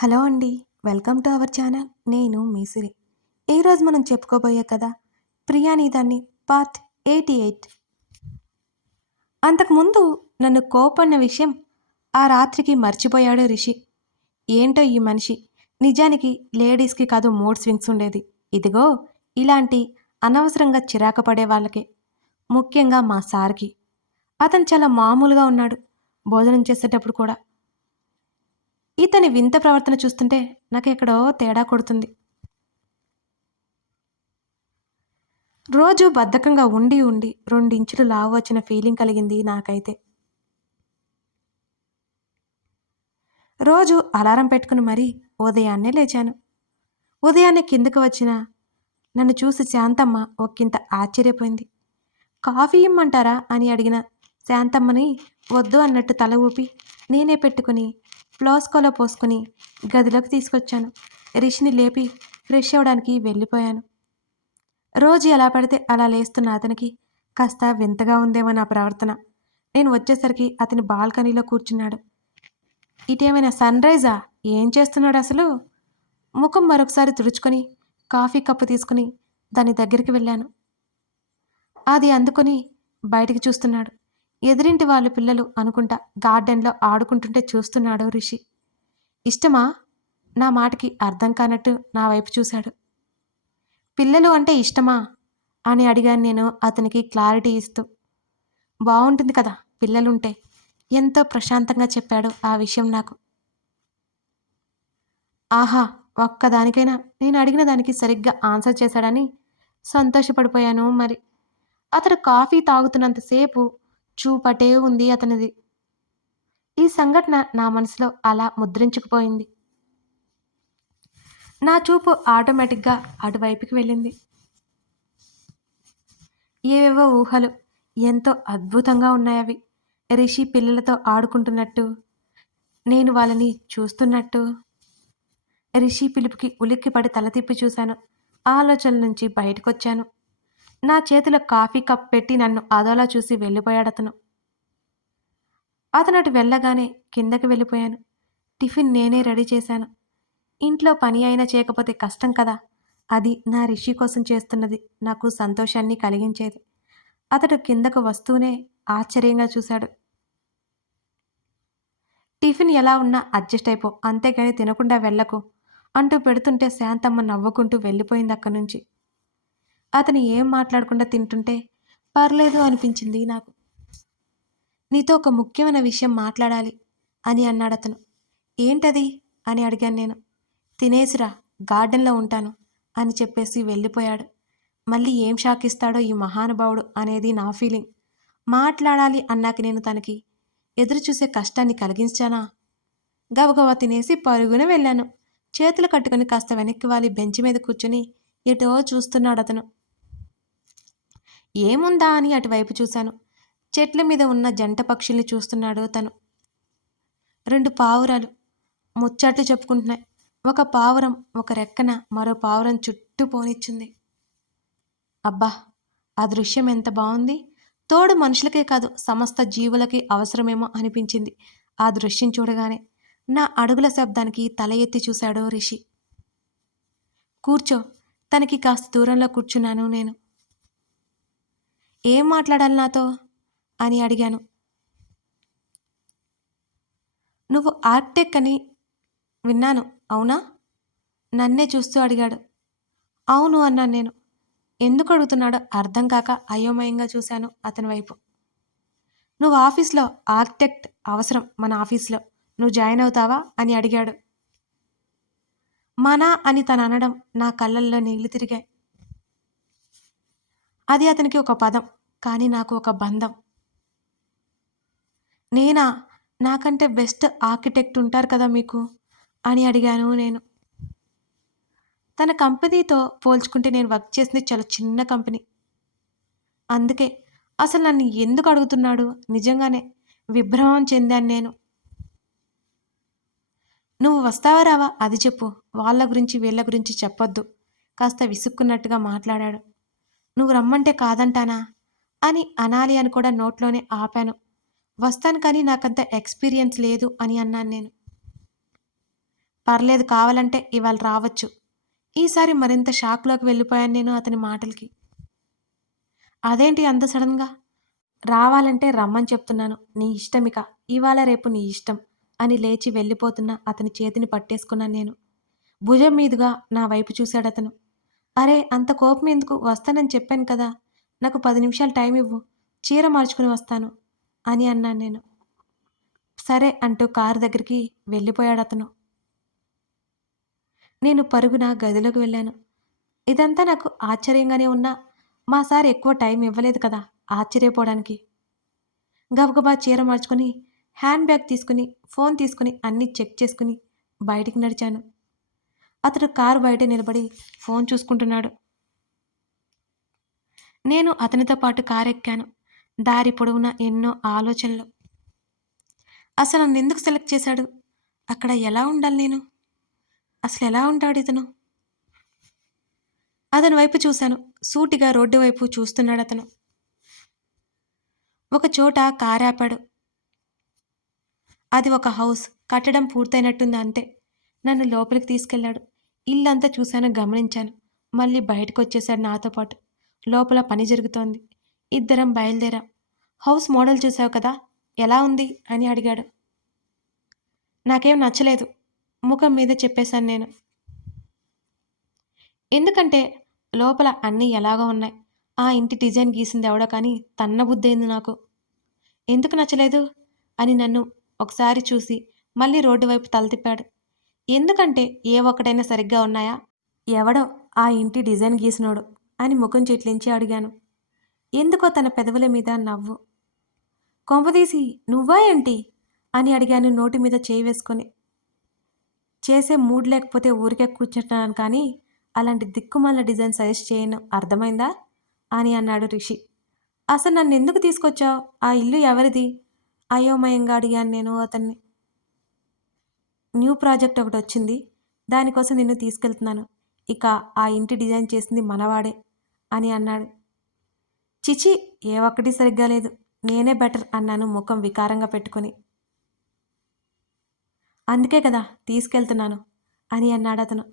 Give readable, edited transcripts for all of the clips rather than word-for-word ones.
Hello అండి. Welcome to our channel. నేను మీ సిరి. ఈరోజు మనం చెప్పుకోబోయే కథ 'ప్రియానీదాన్ని' పార్ట్ 88. అంతకుముందు నన్ను కోపడిన విషయం ఆ రాత్రికి మర్చిపోయాడు రిషి. ఏంటో ఈ మనిషి. నిజానికి లేడీస్‌కి కాదు మూడ్ స్వింగ్స్ ఉండేది. ఇదిగో ఇలాంటి అనవసరంగా చిరాకు పడే వాళ్ళకే. ముఖ్యంగా మా సార్‌కి. అతను చాలా మామూలుగా ఉన్నాడు. భోజనం చేసేటప్పుడు కూడా. ఇతని వింత ప్రవర్తన చూస్తుంటే నాకెక్కడో తేడా కొడుతుంది. రోజూ బద్ధకంగా ఉండి ఉండి 2 ఇంచులు లావు వచ్చిన ఫీలింగ్ కలిగింది నాకైతే. రోజు అలారం పెట్టుకుని మరీ ఉదయాన్నే లేచాను. ఉదయాన్నే కిందకు వచ్చిన నన్ను చూసి శాంతమ్మ ఒక్కింత ఆశ్చర్యపోయింది. కాఫీ ఇమ్మంటారా అని అడిగిన శాంతమ్మని వద్దు అన్నట్టు తల ఊపి నేనే పెట్టుకుని ఫ్లాస్కోలో పోసుకుని గదిలోకి తీసుకొచ్చాను. రిషిని లేపి ఫ్రెష్ అవ్వడానికి వెళ్ళిపోయాను. రోజు ఎలా పడితే అలా లేస్తున్న అతనికి కాస్త వింతగా ఉందేమో నా ప్రవర్తన. నేను వచ్చేసరికి అతని బాల్కనీలో కూర్చున్నాడు. ఇటేమైనా సన్ రైజా? ఏం చేస్తున్నాడు అసలు? ముఖం మరొకసారి తుడుచుకొని కాఫీ కప్పు తీసుకుని దాని దగ్గరికి వెళ్ళాను. అది అందుకొని బయటికి చూస్తున్నాడు. ఎదురింటి వాళ్ళ పిల్లలు అనుకుంటా గార్డెన్లో ఆడుకుంటుంటే చూస్తున్నాడు రిషి. ఇష్టమా? నా మాటకి అర్థం కానట్టు నా వైపు చూశాడు. పిల్లలు అంటే ఇష్టమా అని అడిగాను నేను అతనికి క్లారిటీ ఇస్తూ. బాగుంటుంది కదా పిల్లలుంటే, ఎంతో ప్రశాంతంగా చెప్పాడు ఆ విషయం నాకు. ఆహా, ఒక్కదానికైనా నేను అడిగిన దానికి సరిగ్గా ఆన్సర్ చేశాడని సంతోషపడిపోయాను. మరి అతడు కాఫీ తాగుతున్నంతసేపు చూపటే ఉంది అతనిది. ఈ సంఘటన నా మనసులో అలా ముద్రించుకుపోయింది. నా చూపు ఆటోమేటిక్గా అటువైపుకి వెళ్ళింది. ఏవేవో ఊహలు ఎంతో అద్భుతంగా ఉన్నాయవి. రిషి పిల్లలతో ఆడుకుంటున్నట్టు, నేను వాళ్ళని చూస్తున్నట్టు. రిషి పిలుపుకి ఉలిక్కిపడి తల తిప్పి చూశాను. ఆలోచనల నుంచి బయటకొచ్చాను. నా చేతిలో కాఫీ కప్ పెట్టి నన్ను అదోలా చూసి వెళ్ళిపోయాడతను. అతనటు వెళ్ళగానే కిందకి వెళ్ళిపోయాను. టిఫిన్ నేనే రెడీ చేశాను. ఇంట్లో పని అయినా చేయకపోతే కష్టం కదా. అది నా రిషి కోసం చేస్తున్నది నాకు సంతోషాన్ని కలిగించేది. అతడు కిందకు వస్తూనే ఆశ్చర్యంగా చూశాడు. టిఫిన్ ఎలా ఉన్నా అడ్జస్ట్ అయిపో, అంతేగాని తినకుండా వెళ్ళకు అంటూ పెడుతుంటే శాంతమ్మ నవ్వుకుంటూ వెళ్ళిపోయింది అక్కడి నుంచి. అతను ఏం మాట్లాడకుండా తింటుంటే పర్లేదు అనిపించింది నాకు. నీతో ఒక ముఖ్యమైన విషయం మాట్లాడాలి అని అన్నాడతను. ఏంటది అని అడిగాను నేను. తినేసిరా, గార్డెన్లో ఉంటాను అని చెప్పేసి వెళ్ళిపోయాడు. మళ్ళీ ఏం షాక్ ఇస్తాడో ఈ మహానుభావుడు అనేది నా ఫీలింగ్. మాట్లాడాలి అన్నాక నేను తనకి ఎదురు చూసే కష్టాన్ని కలిగించానా? గబగబా తినేసి పరుగున వెళ్ళాను. చేతులు కట్టుకుని కాస్త వెనక్కి వాలి బెంచ్ మీద కూర్చుని ఎటో చూస్తున్నాడు అతను. ఏముందా అని అటువైపు చూశాను. చెట్ల మీద ఉన్న జంట పక్షుల్ని చూస్తున్నాడు తను. 2 పావురాలు ముచ్చట్లు చెప్పుకుంటున్నాయి. ఒక పావురం ఒక రెక్కన మరో పావురం చుట్టూ పోనిచ్చింది. అబ్బా, ఆ దృశ్యం ఎంత బాగుంది. తోడు మనుషులకే కాదు సమస్త జీవులకి అవసరమేమో అనిపించింది ఆ దృశ్యం చూడగానే. నా అడుగుల శబ్దానికి తల ఎత్తి చూశాడు రిషి. కూర్చో. తనకి కాస్త దూరంలో కూర్చున్నాను నేను. ఏం మాట్లాడాలి నాతో అని అడిగాను. నువ్వు ఆర్కిటెక్ట్ అని విన్నాను, అవునా? నన్నే చూస్తూ అడిగాడు. అవును అన్నాను నేను. ఎందుకు అడుగుతున్నాడో అర్థం కాక అయోమయంగా చూశాను అతని వైపు. నువ్వు ఆఫీస్లో ఆర్కిటెక్ట్ అవసరం మన ఆఫీస్లో, నువ్వు జాయిన్ అవుతావా అని అడిగాడు. మన అని తను అనడం నా కళ్ళల్లో నీళ్లు తిరిగాయి. అది అతనికి ఒక పదం, కానీ నాకు ఒక బంధం. నేనా? నాకంటే బెస్ట్ ఆర్కిటెక్ట్ ఉంటారు కదా మీకు అని అడిగాను నేను. తన కంపెనీతో పోల్చుకుంటే నేను వర్క్ చేసింది చాలా చిన్న కంపెనీ. అందుకే అసలు నన్ను ఎందుకు అడుగుతున్నాడు? నిజంగానే విభ్రమం చెందాను నేను. నువ్వు వస్తావా రావా అది చెప్పు. వాళ్ళ గురించి వీళ్ళ గురించి చెప్పొద్దు. కాస్త విసుక్కున్నట్టుగా మాట్లాడాడు. నువ్వు రమ్మంటే కాదంటానా అని అనాలి అని కూడా నోట్లోనే ఆపాను. వస్తాను కానీ నాకంత ఎక్స్పీరియన్స్ లేదు అని అన్నాను నేను. పర్లేదు కావాలంటే ఇవాళ రావచ్చు. ఈసారి మరింత షాక్‌లోకి వెళ్ళిపోయాను నేను అతని మాటలకి. అదేంటి అంత సడన్‌గా? రావాలంటే రమ్మని చెప్తున్నాను. నీ ఇష్టమిక. ఇవాళ రేపు నీ ఇష్టం అని లేచి వెళ్ళిపోతున్న అతని చేతిని పట్టేసుకున్నాను నేను. భుజం మీదుగా నా వైపు చూశాడతను. అరే! అంత కోపమెందుకు? వస్తానని చెప్పాను కదా! నాకు 10 నిమిషాలు టైం ఇవ్వు. చీర మార్చుకుని వస్తాను అని అన్నాను నేను. సరే అంటూ కారు దగ్గరికి వెళ్ళిపోయాడతను. నేను పరుగున గదిలోకి వెళ్ళాను. ఇదంతా నాకు ఆశ్చర్యంగానే ఉన్నా, మా సార్ ఎక్కువ టైం ఇవ్వలేదు కదా ఆశ్చర్యపోవడానికి. గబగబా చీర మార్చుకొని, హ్యాండ్ బ్యాగ్ తీసుకుని, ఫోన్ తీసుకుని అన్నీ చెక్ చేసుకుని బయటికి నడిచాను. అతడు కారు బయటే నిలబడి ఫోన్ చూసుకుంటున్నాడు. నేను అతనితో పాటు కారెక్కాను. దారి పొడవునా ఎన్నో ఆలోచనలు. అసలు నన్నెందుకు సెలెక్ట్ చేశాడు? అక్కడ ఎలా ఉండాలి నేను? అసలెలా ఉంటాడితను? అతని వైపు చూశాను. సూటిగా రోడ్డు వైపు చూస్తున్నాడతను. ఒక చోట కారాపాడు. అది ఒక హౌస్. కట్టడం పూర్తయినట్టుంది అంతే. నన్ను లోపలికి తీసుకెళ్ళాడు. ఇల్లంతా చూశాను, గమనించాను. మళ్ళీ బయటకొచ్చేశాడు నాతో పాటు. లోపల పని జరుగుతోంది. ఇద్దరం బయలుదేరాం. హౌస్ మోడల్ చూసావు కదా! ఎలా ఉంది? అని అడిగాడు. నాకేం నచ్చలేదు. ముఖం మీద చెప్పేశాను నేను. ఎందుకంటే లోపల అన్నీ ఎలాగో ఉన్నాయి. ఆ ఇంటి డిజైన్ గీసింది ఎవడో కానీ తన్నబుద్దయింది నాకు. ఎందుకు నచ్చలేదు? అని నన్ను ఒకసారి చూసి మళ్ళీ రోడ్డు వైపు తల తిప్పాడు. ఎందుకంటే ఏ ఒక్కటైనా సరిగ్గా ఉన్నాయా? ఎవడో ఆ ఇంటి డిజైన్ గీసినోడు అని ముఖం చిట్లించి అడిగాను. ఎందుకో తన పెదవుల మీద నవ్వు. కొంపదీసి నువ్వా ఏంటి? అని అడిగాను నోటి మీద చేయి వేసుకొని. చేసే మూడ్ లేకపోతే ఊరికే కూర్చుంటున్నాను కానీ అలాంటి దిక్కుమాలిన డిజైన్ సజెస్ట్ చేయను, అర్థమైందా? అని అన్నాడు రిషి. అసలు నన్నెందుకు తీసుకొచ్చావు? ఆ ఇల్లు ఎవరిది? అయోమయంగా అడిగాను నేను అతన్ని. న్యూ ప్రాజెక్ట్ ఒకటొచ్చింది. దానికోసం నిన్ను తీసుకెళ్తున్నాను. ఇక ఆ ఇంటి డిజైన్ చేసింది మనవాడే అని అన్నాడు. చిచి, ఏ ఒక్కటి సరిగ్గా లేదు. నేనే బెటర్ అన్నాను ముఖం వికారంగా పెట్టుకొని. అందుకే కదా తీసుకెళ్తున్నాను అని అన్నాడతను.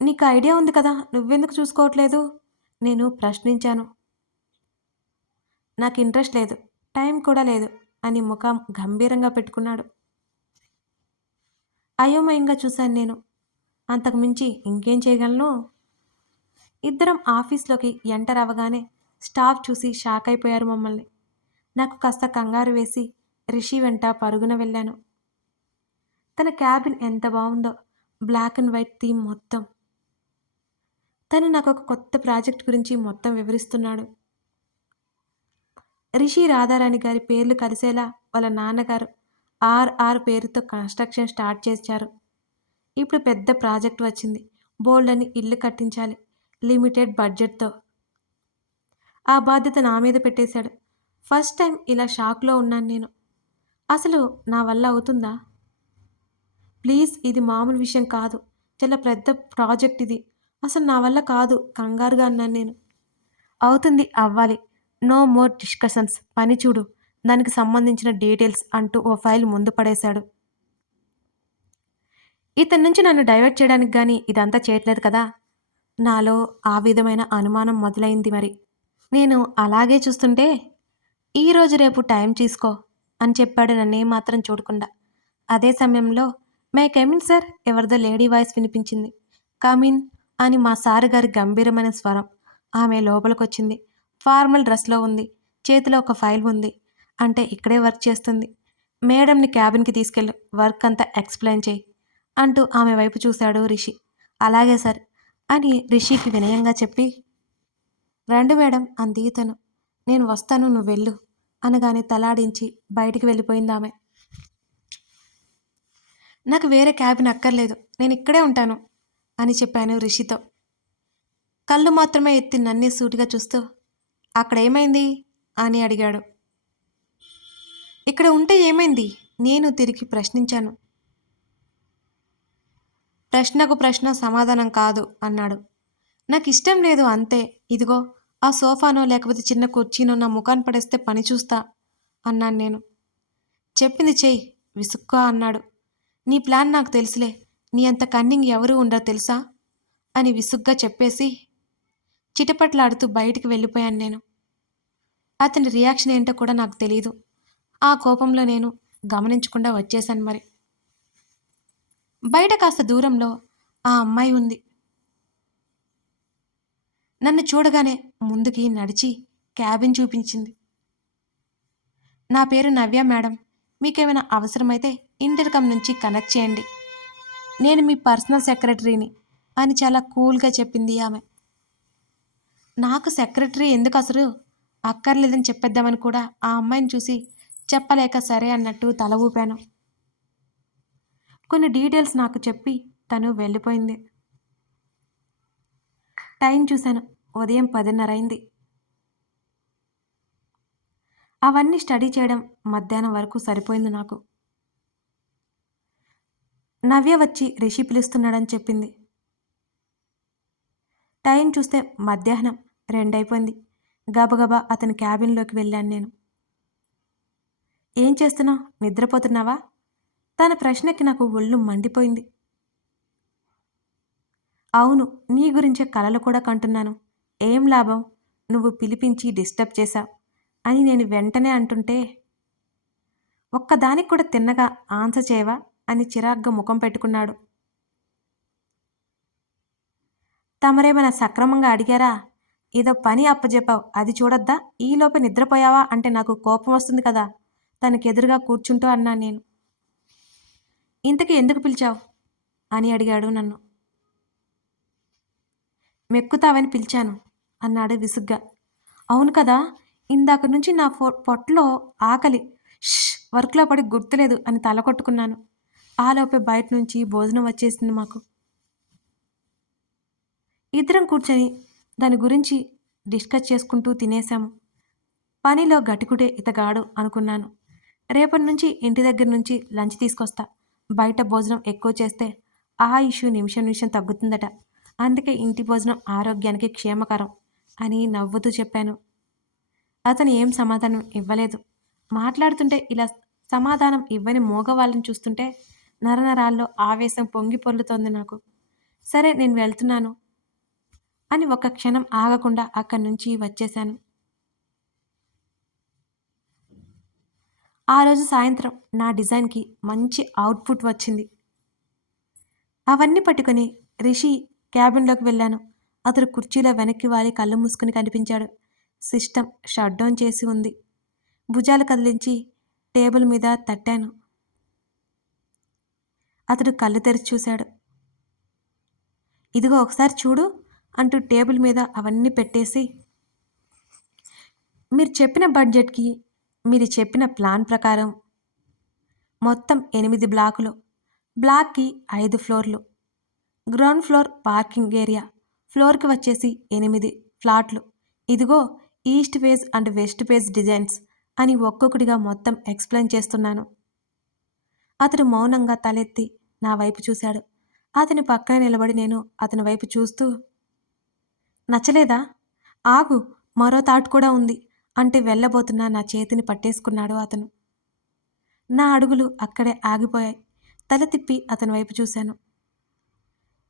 నీకు ఐడియా ఉంది కదా, నువ్వెందుకు చూసుకోవట్లేదు? నేను ప్రశ్నించాను. నాకు ఇంట్రెస్ట్ లేదు, టైం కూడా లేదు అని ముఖం గంభీరంగా పెట్టుకున్నాడు. అయోమయంగా చూశాను నేను. అంతకుమించి ఇంకేం చేయగలను? ఇద్దరం ఆఫీస్లోకి ఎంటర్ అవ్వగానే స్టాఫ్ చూసి షాక్ అయిపోయారు మమ్మల్ని. నాకు కాస్త కంగారు వేసి రిషి వెంట పరుగున వెళ్ళాను. తన క్యాబిన్ ఎంత బాగుందో, బ్లాక్ అండ్ వైట్ థీమ్ మొత్తం. తను నాకు ఒక కొత్త ప్రాజెక్ట్ గురించి మొత్తం వివరిస్తున్నాడు. రిషి రాధారాణి గారి పేర్లు కలిసేలా వాళ్ళ నాన్నగారు ఆర్ఆర్ పేరుతో కన్స్ట్రక్షన్ స్టార్ట్ చేశారు. ఇప్పుడు పెద్ద ప్రాజెక్ట్ వచ్చింది. బోల్డని ఇల్లు కట్టించాలి, లిమిటెడ్ బడ్జెట్తో. ఆ బాధ్యత నా మీద పెట్టేశాడు. ఫస్ట్ టైం ఇలా షాక్లో ఉన్నాను నేను. అసలు నా వల్ల అవుతుందా? ప్లీజ్, ఇది మామూలు విషయం కాదు. చాలా పెద్ద ప్రాజెక్ట్ ఇది. అసలు నా వల్ల కాదు, కంగారుగా అన్నాను నేను. అవుతుంది, అవ్వాలి. No more discussions. పని చూడు, దానికి సంబంధించిన డీటెయిల్స్ అంటూ ఓ ఫైల్ ముందు పడేశాడు. ఇతని నుంచి నన్ను డైవర్ట్ చేయడానికి గానీ ఇదంతా చేయట్లేదు కదా! నాలో ఆ విధమైన అనుమానం మొదలైంది మరి. నేను అలాగే చూస్తుంటే, ఈరోజు రేపు టైం తీసుకో అని చెప్పాడు నన్నేమాత్రం చూడకుండా. అదే సమయంలో మే కమిన్ సార్ ఎవరిదో లేడీ వాయిస్ వినిపించింది. కమిన్ అని మా సారు గారి గంభీరమైన స్వరం. ఆమె లోపలికొచ్చింది. ఫార్మల్ డ్రెస్లో ఉంది. చేతిలో ఒక ఫైల్ ఉంది. అంటే ఇక్కడే వర్క్ చేస్తుంది. మేడంని క్యాబిన్కి తీసుకెళ్ళు, వర్క్ అంతా ఎక్స్ప్లెయిన్ చేయి అంటూ ఆమె వైపు చూశాడు రిషి. అలాగే సార్ అని రిషికి వినయంగా చెప్పి, రండి మేడం అంది తను. నేను వస్తాను, నువ్వు వెళ్ళు అనగానే తలాడించి బయటికి వెళ్ళిపోయిందామె. నాకు వేరే క్యాబిన్ అక్కర్లేదు, నేను ఇక్కడే ఉంటాను అని చెప్పాను రిషితో. కళ్ళు మాత్రమే ఎత్తి నన్నే సూటిగా చూస్తూ, అక్కడేమైంది అని అడిగాడు. ఇక్కడ ఉంటే ఏమైంది? నేను తిరిగి ప్రశ్నించాను. ప్రశ్నకు ప్రశ్న సమాధానం కాదు అన్నాడు. నాకు ఇష్టం లేదు అంతే. ఇదిగో ఆ సోఫానో లేకపోతే చిన్న కుర్చీనో నా ముఖాన్ని పడేస్తే పని చూస్తా అన్నాను నేను. చెప్పింది చెయ్యి విసుగ్గా అన్నాడు. నీ ప్లాన్ నాకు తెలుసులే. నీ అంత కన్నింగ్ ఎవరూ ఉండరు తెలుసా? అని విసుగ్గా చెప్పేసి చిటపట్లాడుతూ బయటికి వెళ్ళిపోయాను నేను. అతని రియాక్షన్ ఏంటో కూడా నాకు తెలీదు. ఆ కోపంలో నేను గమనించకుండా వచ్చేశాను మరి. బయట కాస్త దూరంలో ఆ అమ్మాయి ఉంది. నన్ను చూడగానే ముందుకి నడిచి క్యాబిన్ చూపించింది. నా పేరు నవ్య మేడం. మీకేమైనా అవసరమైతే ఇంటర్కమ్ నుంచి కనెక్ట్ చేయండి. నేను మీ పర్సనల్ సెక్రటరీని అని చాలా కూల్గా చెప్పింది ఆమె. నాకు సెక్రటరీ ఎందుకు అసలు అక్కర్లేదని చెప్పేద్దామని కూడా ఆ అమ్మాయిని చూసి చెప్పలేక సరే అన్నట్టు తల ఊపాను. కొన్ని డీటెయిల్స్ నాకు చెప్పి తను వెళ్ళిపోయింది. టైం చూశాను. ఉదయం 10:30 అయింది. అవన్నీ స్టడీ చేయడం మధ్యాహ్నం వరకు సరిపోయింది నాకు. నవ్య వచ్చి రిషి పిలుస్తున్నాడని చెప్పింది. టైం చూస్తే మధ్యాహ్నం 2 అయిపోయింది. గబగబా అతని క్యాబిన్లోకి వెళ్ళాను నేను. ఏం చేస్తున్నావు? నిద్రపోతున్నావా? తన ప్రశ్నకి నాకు ఒళ్ళు మండిపోయింది. అవును, నీ గురించే కలలు కూడా కంటున్నాను. ఏం లాభం? నువ్వు పిలిపించి డిస్టర్బ్ చేశావు అని నేను వెంటనే అంటుంటే, ఒక్కదానికి కూడా తిన్నగా ఆన్సర్ చేయవా అని చిరాగ్గా ముఖం పెట్టుకున్నాడు. తమరేమైనా సక్రమంగా అడిగారా? ఏదో పని అప్పజెప్పావు, అది చూడొద్దా? ఈలోపే నిద్రపోయావా అంటే నాకు కోపం వస్తుంది కదా. తనకెదురుగా కూర్చుంటూ అన్నాను నేను. ఇంతకీ ఎందుకు పిలిచావు అని అడిగాడు నన్ను. మెక్కుతావని పిలిచాను అన్నాడు విసుగ్గా. అవును కదా, ఇందాక నుంచి నా పొట్టలో ఆకలి వర్క్లో పడి గుర్తులేదు అని తల కొట్టుకున్నాను. ఆలోపే బయట నుంచి భోజనం వచ్చేసింది మాకు. ఇద్దరం కూర్చొని దాని గురించి డిస్కస్ చేసుకుంటూ తినేశాము. పనిలో గటికుడే ఇతగాడు అనుకున్నాను. రేపటి నుంచి ఇంటి దగ్గర నుంచి లంచ్ తీసుకొస్తా. బయట భోజనం ఎక్కువ చేస్తే ఆ ఇష్యూ నిమిషం నిమిషం తగ్గుతుందట. అందుకే ఇంటి భోజనం ఆరోగ్యానికి క్షేమకరం అని నవ్వుతూ చెప్పాను. అతను ఏం సమాధానం ఇవ్వలేదు. మాట్లాడుతుంటే ఇలా సమాధానం ఇవ్వని మోగవాళ్ళని చూస్తుంటే నరనరాల్లో ఆవేశం పొంగి పొర్లుతోంది నాకు. సరే నేను వెళ్తున్నాను అని ఒక్క క్షణం ఆగకుండా అక్కడి నుంచి వచ్చేశాను. ఆ రోజు సాయంత్రం నా డిజైన్కి మంచి అవుట్పుట్ వచ్చింది. అవన్నీ పట్టుకొని రిషి క్యాబిన్లోకి వెళ్ళాను. అతడు కుర్చీలో వెనక్కి వాలి కళ్ళు మూసుకుని కనిపించాడు. సిస్టమ్ షట్ డౌన్ చేసి ఉంది. భుజాలు కదిలించి టేబుల్ మీద తట్టాను. అతడు కళ్ళు తెరిచి చూశాడు. ఇదిగో ఒకసారి చూడు అంటూ టేబుల్ మీద అవన్నీ పెట్టేసి, మీరు చెప్పిన బడ్జెట్కి మీరు చెప్పిన ప్లాన్ ప్రకారం మొత్తం 8 బ్లాకులు. బ్లాక్కి 5 ఫ్లోర్లు. Ground floor parking area. ఫ్లోర్కి వచ్చేసి 8 ఫ్లాట్లు. ఇదిగో east phase and west phase designs అని ఒక్కొక్కటిగా మొత్తం ఎక్స్ప్లెయిన్ చేస్తున్నాను. అతడు మౌనంగా తలెత్తి నా వైపు చూశాడు. అతని పక్కన నిలబడి నేను అతని వైపు చూస్తూ, నచ్చలేదా? ఆగు, మరో థాట్ కూడా ఉంది అంటే వెళ్ళబోతున్నా నా చేతిని పట్టేసుకున్నాడు అతను. నా అడుగులు అక్కడే ఆగిపోయాయి. తల తిప్పి అతని వైపు చూశాను.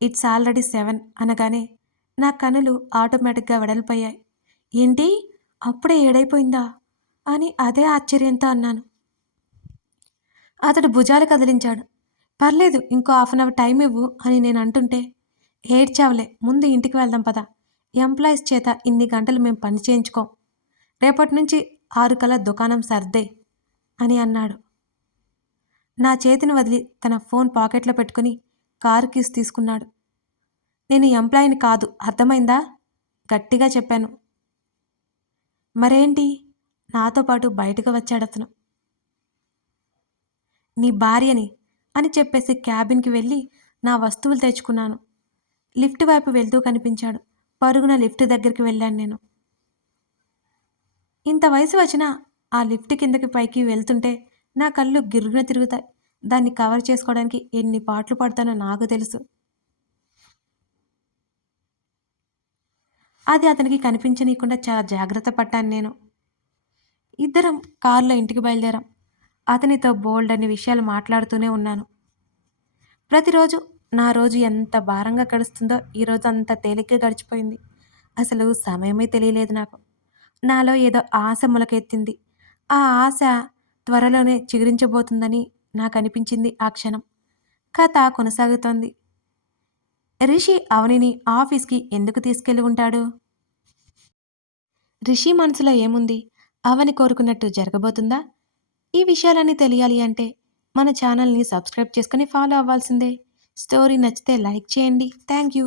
ఇట్స్ ఆల్రెడీ 7 అనగానే నా కనులు ఆటోమేటిక్గా వెడల్పోయాయి. ఏంటి, అప్పుడే 7 అయిపోయిందా అని అదే ఆశ్చర్యంతో అన్నాను. అతడు భుజాలు కదిలించాడు. పర్లేదు, ఇంకో 1/2 అవర్ టైం ఇవ్వు అని నేను అంటుంటే, ఏడ్చావులే, ముందు ఇంటికి వెళ్దాం పద. ఎంప్లాయీస్ చేత ఇన్ని గంటలు మేము పని చేయించుకోం. రేపటి నుంచి 6 కల్లా దుకాణం సర్దే అని అన్నాడు. నా చేతిని వదిలి తన ఫోన్ పాకెట్లో పెట్టుకుని కారు కీస్ తీసుకున్నాడు. నేను ఎంప్లాయీని కాదు, అర్థమైందా? గట్టిగా చెప్పాను. మరేంటి? నాతో పాటు బయటకు వచ్చాడతను. నీ భార్యని అని చెప్పేసి క్యాబిన్కి వెళ్ళి నా వస్తువులు తెచ్చుకున్నాను. లిఫ్ట్ వైపు వెళ్తూ కనిపించాడు. పరుగున లిఫ్ట్ దగ్గరికి వెళ్ళాను నేను. ఇంత వయసు వచ్చినా ఆ లిఫ్ట్ కిందకి పైకి వెళ్తుంటే నా కళ్ళు గిర్రున తిరుగుతాయి. దాన్ని కవర్ చేసుకోవడానికి ఎన్ని పాట్లు పడతానో నాకు తెలుసు. అది అతనికి కనిపించనీయకుండా చాలా జాగ్రత్త పడ్డాను నేను. ఇద్దరం కారులో ఇంటికి బయలుదేరాం. అతనితో బోల్డ్ అన్ని విషయాలు మాట్లాడుతూనే ఉన్నాను. ప్రతిరోజు నా రోజు ఎంత భారంగా గడుస్తుందో ఈరోజు అంత తేలిగ్గా గడిచిపోయింది. అసలు సమయమే తెలియలేదు నాకు. నాలో ఏదో ఆశ మొలకెత్తింది. ఆ ఆశ త్వరలోనే చిగురించబోతుందని నాకనిపించింది ఆ క్షణం. కథ కొనసాగుతోంది. రిషి అవనిని ఆఫీస్‌కి ఎందుకు తీసుకెళ్ళి ఉంటాడు? రిషి మనసులో ఏముంది? అవని కోరుకున్నట్టు జరగబోతుందా? ఈ విషయాలన్నీ తెలియాలి అంటే మన ఛానల్‌ని సబ్స్క్రైబ్ చేసుకొని ఫాలో అవ్వాల్సిందే. స్టోరీ నచ్చితే లైక్ చేయండి. Thank you.